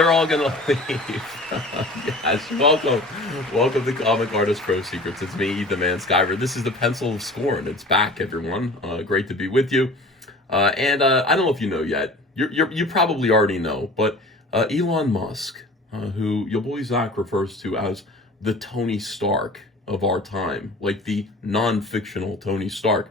they're all gonna leave. Yes, welcome to Comic Artist Pro Secrets. It's me, the man Skyver. This is the Pencil of Scorn. It's back, everyone. Great to be with you. And I don't know if you know yet. You probably already know, but Elon Musk, who your boy Zach refers to as the Tony Stark of our time, like the non-fictional Tony Stark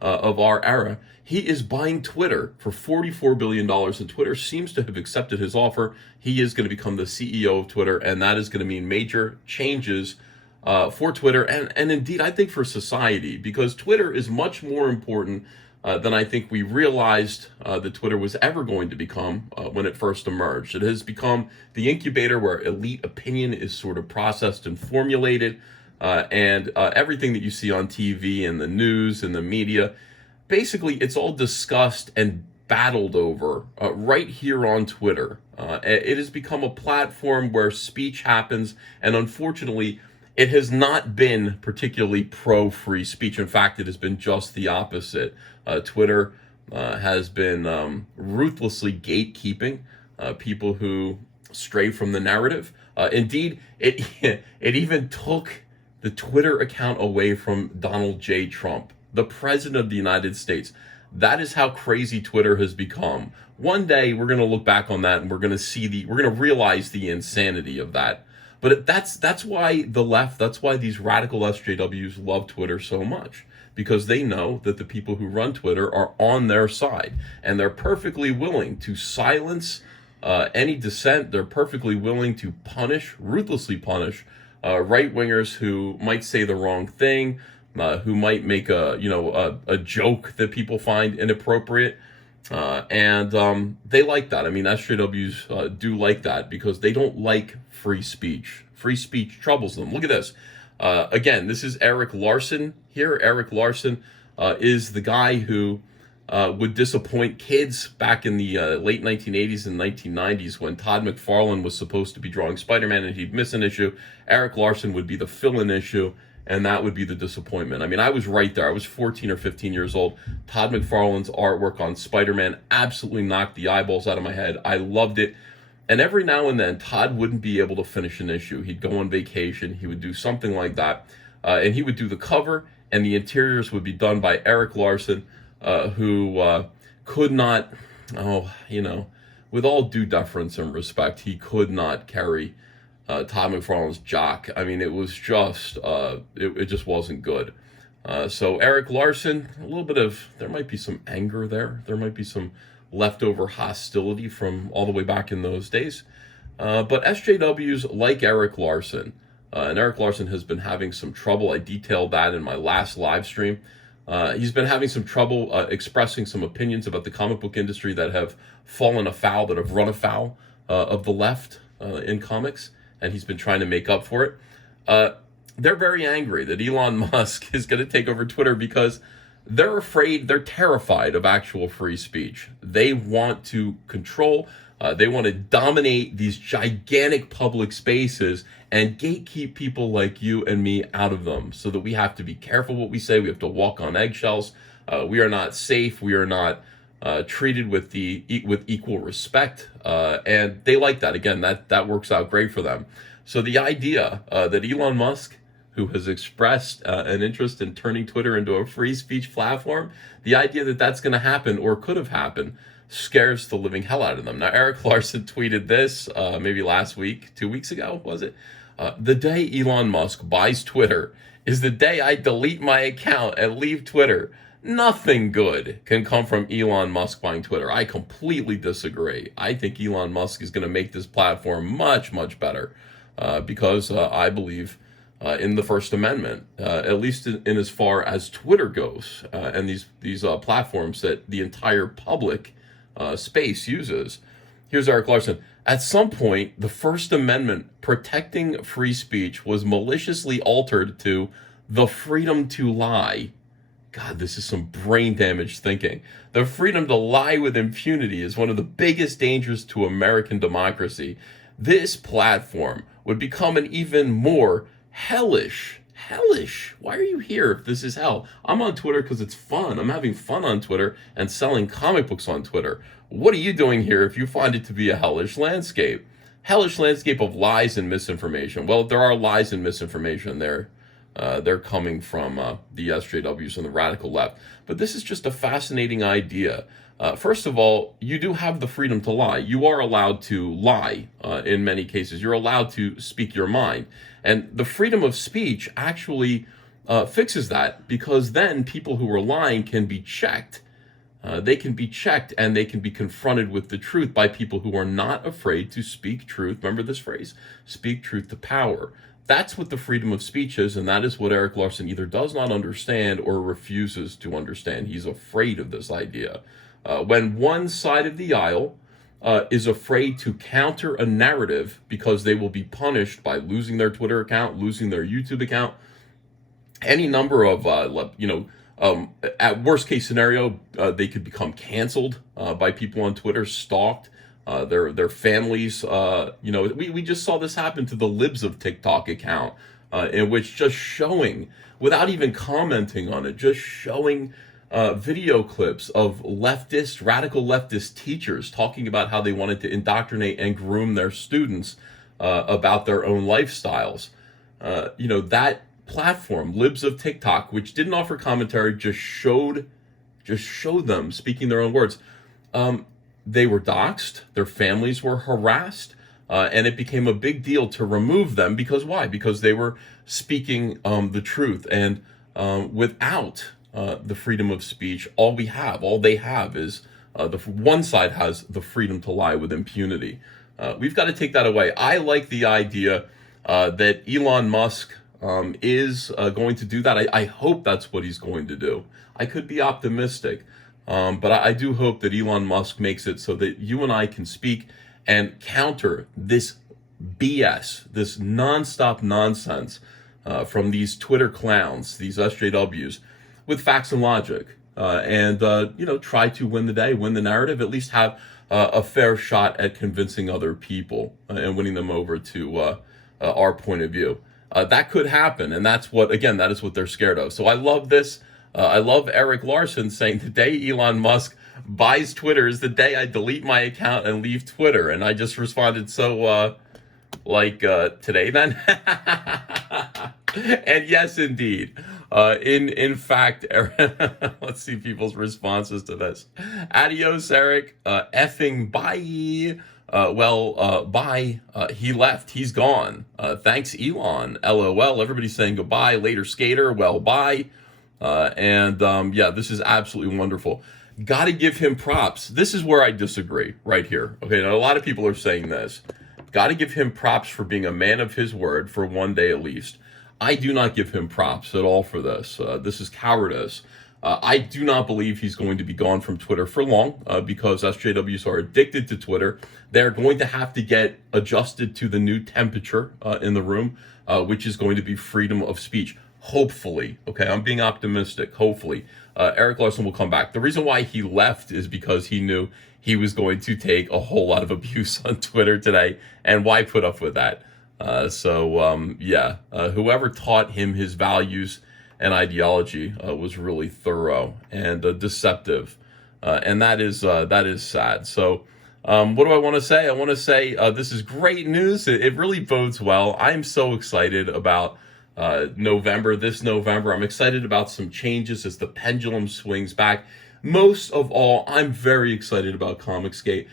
of our era, he is buying Twitter for $44 billion, and Twitter seems to have accepted his offer. He is going to become the CEO of Twitter, and that is going to mean major changes for Twitter, and indeed, I think for society, because Twitter is much more important than I think we realized that Twitter was ever going to become when it first emerged. It has become the incubator where elite opinion is sort of processed and formulated, and everything that you see on TV and the news and the media, basically it's all discussed and battled over right here on Twitter. It has become a platform where speech happens, and unfortunately, it has not been particularly pro-free speech. In fact, it has been just the opposite. Twitter has been ruthlessly gatekeeping people who stray from the narrative. Indeed, it it even took the Twitter account away from Donald J. Trump, the president of the United States. That is how crazy Twitter has become. One day we're going to look back on that and we're going to realize the insanity of that. But that's why the left, that's why these radical SJWs love Twitter so much, because they know that the people who run Twitter are on their side, and they're perfectly willing to silence any dissent. They're perfectly willing to ruthlessly punish right-wingers who might say the wrong thing, who might make a joke that people find inappropriate. And they like that. I mean, SJWs do like that because they don't like free speech. Free speech troubles them. Look at this. Again, this is Erik Larsen here. Erik Larsen is the guy who would disappoint kids back in the late 1980s and 1990s when Todd McFarlane was supposed to be drawing Spider-Man and he'd miss an issue. Erik Larsen would be the fill-in issue, and that would be the disappointment. I mean, I was right there. I was 14 or 15 years old. Todd McFarlane's artwork on Spider-Man absolutely knocked the eyeballs out of my head. I loved it. And every now and then, Todd wouldn't be able to finish an issue. He'd go on vacation. He would do something like that. And he would do the cover, and the interiors would be done by Erik Larsen, who could not, with all due deference and respect, he could not carry Todd McFarlane's jock. I mean, it was just, it just wasn't good. So Erik Larsen, there might be some anger there. There might be some leftover hostility from all the way back in those days. But SJWs like Erik Larsen, and Erik Larsen has been having some trouble. I detailed that in my last live stream. He's been having some trouble expressing some opinions about the comic book industry that have fallen afoul, that have run afoul of the left in comics, and he's been trying to make up for it. They're very angry that Elon Musk is going to take over Twitter because they're terrified of actual free speech. They want to control, they want to dominate these gigantic public spaces and gatekeep people like you and me out of them, so that we have to be careful what we say. We have to walk on eggshells. We are not safe. We are not treated with equal respect, and they like that. Again, that works out great for them. So the idea that Elon Musk, who has expressed an interest in turning Twitter into a free speech platform, the idea that that's going to happen or could have happened scares the living hell out of them. Now, Erik Larsen tweeted this maybe last week, 2 weeks ago, was it? The day Elon Musk buys Twitter is the day I delete my account and leave Twitter. Nothing good can come from Elon Musk buying Twitter. I completely disagree. I think Elon Musk is going to make this platform much, much better because I believe in the First Amendment, at least in as far as Twitter goes, and these platforms that the entire public space uses. Here's Erik Larsen. At some point, the First Amendment protecting free speech was maliciously altered to the freedom to lie. God, this is some brain damaged thinking. The freedom to lie with impunity is one of the biggest dangers to American democracy. This platform would become an even more hellish. Why are you here if this is hell? I'm on Twitter because it's fun. I'm having fun on Twitter and selling comic books on Twitter. What are you doing here if you find it to be a hellish landscape? hellish landscape of lies and misinformation. Well, there are lies and misinformation there. They're coming from the SJWs and the radical left. But this is just a fascinating idea. First of all, you do have the freedom to lie. You are allowed to lie in many cases. You're allowed to speak your mind. And the freedom of speech actually fixes that, because then people who are lying can be checked. They can be checked and they can be confronted with the truth by people who are not afraid to speak truth. Remember this phrase, speak truth to power. That's what the freedom of speech is, and that is what Erik Larsen either does not understand or refuses to understand. He's afraid of this idea. When one side of the aisle is afraid to counter a narrative because they will be punished by losing their Twitter account, losing their YouTube account, any number of, at worst case scenario, they could become canceled by people on Twitter, stalked. Their families, we just saw this happen to the Libs of TikTok account, in which just showing, without even commenting on it, just showing video clips of radical leftist teachers talking about how they wanted to indoctrinate and groom their students about their own lifestyles. That platform, Libs of TikTok, which didn't offer commentary, just showed them speaking their own words. They were doxxed, their families were harassed, and it became a big deal to remove them. Because why? Because they were speaking the truth. And without the freedom of speech, all they have is one side has the freedom to lie with impunity. We've got to take that away. I like the idea that Elon Musk is going to do that. I hope that's what he's going to do. I could be optimistic. But I do hope that Elon Musk makes it so that you and I can speak and counter this BS, this nonstop nonsense from these Twitter clowns, these SJWs, with facts and logic, and try to win the day, win the narrative, at least have a fair shot at convincing other people and winning them over to our point of view. That could happen, and that is what they're scared of. So I love this. I love Erik Larsen saying the day Elon Musk buys Twitter is the day I delete my account and leave Twitter. And I just responded, so today then? And yes, indeed. In fact, let's see people's responses to this. Adios, Erik. Effing bye. Bye. He left. He's gone. Thanks, Elon. LOL. Everybody's saying goodbye. Later, skater. Well, bye. This is absolutely wonderful. Got to give him props. This is where I disagree right here. Okay, now a lot of people are saying this. Got to give him props for being a man of his word for one day at least. I do not give him props at all for this. This is cowardice. I do not believe he's going to be gone from Twitter for long because SJWs are addicted to Twitter. They're going to have to get adjusted to the new temperature in the room, which is going to be freedom of speech. Hopefully, okay, I'm being optimistic. Hopefully, Erik Larsen will come back. The reason why he left is because he knew he was going to take a whole lot of abuse on Twitter today, and why put up with that? Whoever taught him his values and ideology was really thorough and deceptive, and that is sad. So, what do I want to say? I want to say this is great news. It really bodes well. I'm so excited about this November. I'm excited about some changes as the pendulum swings back. Most of all, I'm very excited about COMICSgate.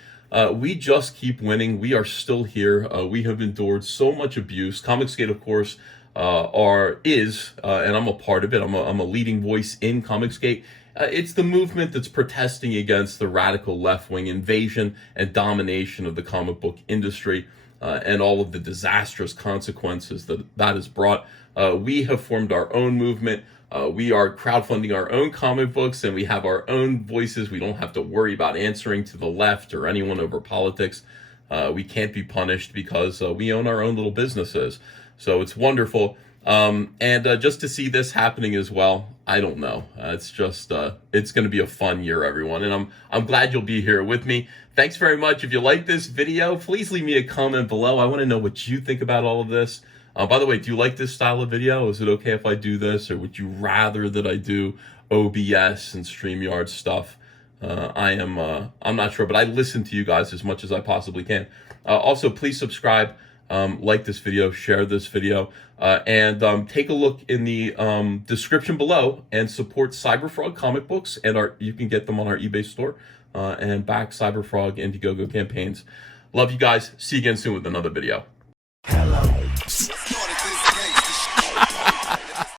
We just keep winning. We are still here. We have endured so much abuse. COMICSgate, of course, and I'm a part of it. I'm a leading voice in COMICSgate. It's the movement that's protesting against the radical left-wing invasion and domination of the comic book industry and all of the disastrous consequences that has brought. We have formed our own movement. We are crowdfunding our own comic books, and we have our own voices. We don't have to worry about answering to the left or anyone over politics. We can't be punished because we own our own little businesses. So it's wonderful. Just to see this happening as well, I don't know. It's going to be a fun year, everyone. And I'm glad you'll be here with me. Thanks very much. If you like this video, please leave me a comment below. I want to know what you think about all of this. By the way, do you like this style of video? Is it okay if I do this, or would you rather that I do OBS and StreamYard stuff? I'm not sure, but I listen to you guys as much as I possibly can. Also, please subscribe, like this video, share this video, and take a look in the description below and support Cyberfrog comic books, and you can get them on our eBay store, and back Cyberfrog Indiegogo campaigns. Love you guys. See you again soon with another video.